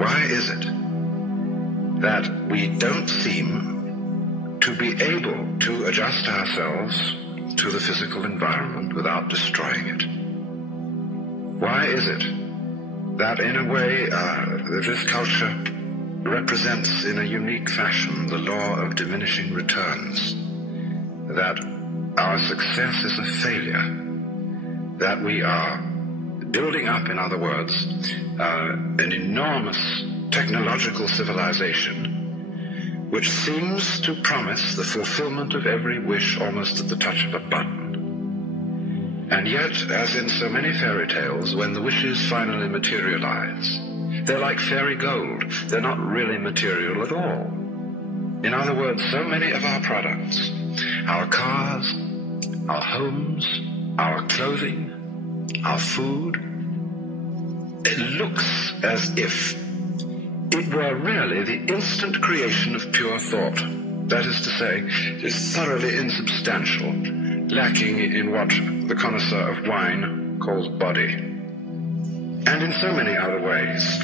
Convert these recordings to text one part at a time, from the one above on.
why is it that we don't seem to be able to adjust ourselves to the physical environment without destroying it? Why is it that in a way this culture represents in a unique fashion the law of diminishing returns, that our success is a failure, that we are building up, in other words, an enormous technological civilization which seems to promise the fulfillment of every wish almost at the touch of a button. And yet, as in so many fairy tales, when the wishes finally materialize, they're like fairy gold. They're not really material at all. In other words, so many of our products, our cars, our homes, our clothing, our food, it looks as if it were really the instant creation of pure thought. That is to say, it is thoroughly insubstantial, lacking in what the connoisseur of wine calls body. And in so many other ways,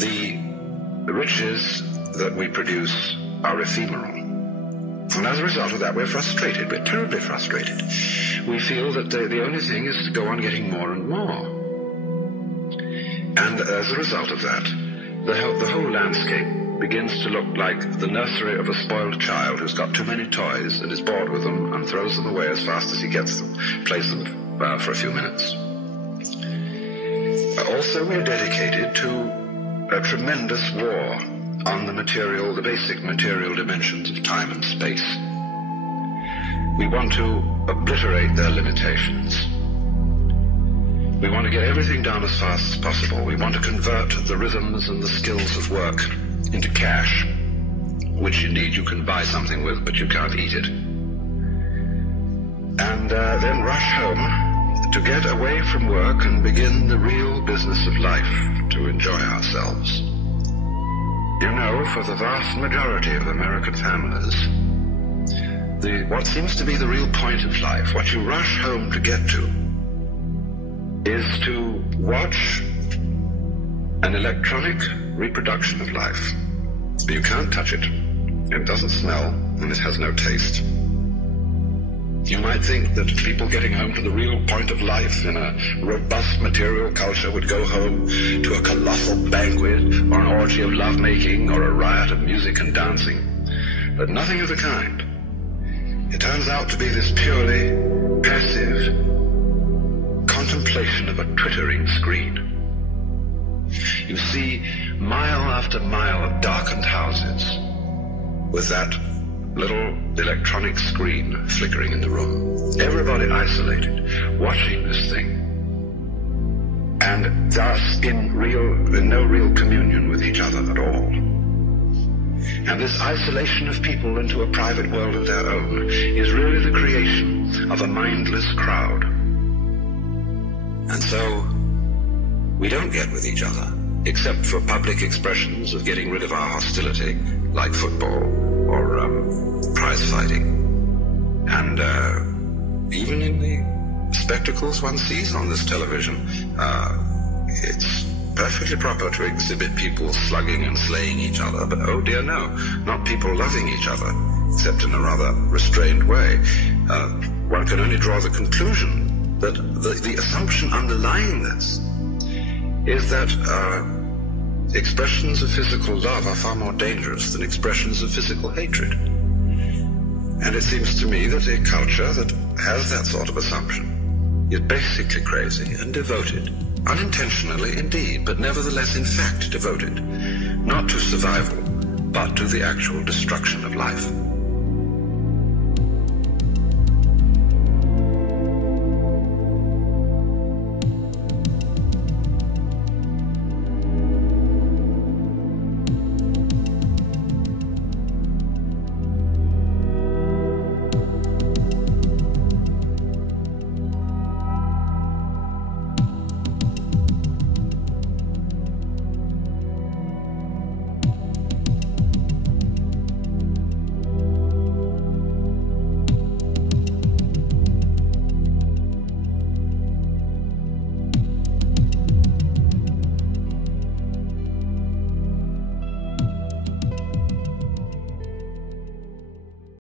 the riches that we produce are ephemeral. And as a result of that, we're frustrated. We're terribly frustrated. We feel that the only thing is to go on getting more and more. And as a result of that, the whole landscape begins to look like the nursery of a spoiled child who's got too many toys and is bored with them and throws them away as fast as he gets them, plays them for a few minutes. Also, we're dedicated to a tremendous war on the basic material dimensions of time and space. We want to obliterate their limitations. We want to get everything done as fast as possible. We want to convert the rhythms and the skills of work into cash, which indeed you can buy something with, but you can't eat it. And then rush home to get away from work and begin the real business of life, to enjoy ourselves. You know, for the vast majority of American families, what seems to be the real point of life, what you rush home to get to, is to watch an electronic reproduction of life. You can't touch it. It doesn't smell, and it has no taste. You might think that people getting home to the real point of life in a robust material culture would go home to a colossal banquet or an orgy of lovemaking or a riot of music and dancing. But nothing of the kind. It turns out to be this purely passive contemplation of a twittering screen. You see mile after mile of darkened houses with that little electronic screen flickering in the room. Everybody isolated, watching this thing, and thus in no real communion with each other at all. And this isolation of people into a private world of their own is really the creation of a mindless crowd. And so we don't get with each other, except for public expressions of getting rid of our hostility, like football or prize fighting. And even in the spectacles one sees on this television, it's perfectly proper to exhibit people slugging and slaying each other, but oh dear no, not people loving each other, except in a rather restrained way. One can only draw the conclusion that the assumption underlying this is that expressions of physical love are far more dangerous than expressions of physical hatred. And it seems to me that a culture that has that sort of assumption is basically crazy and devoted, unintentionally indeed, but nevertheless in fact devoted, not to survival, but to the actual destruction of life.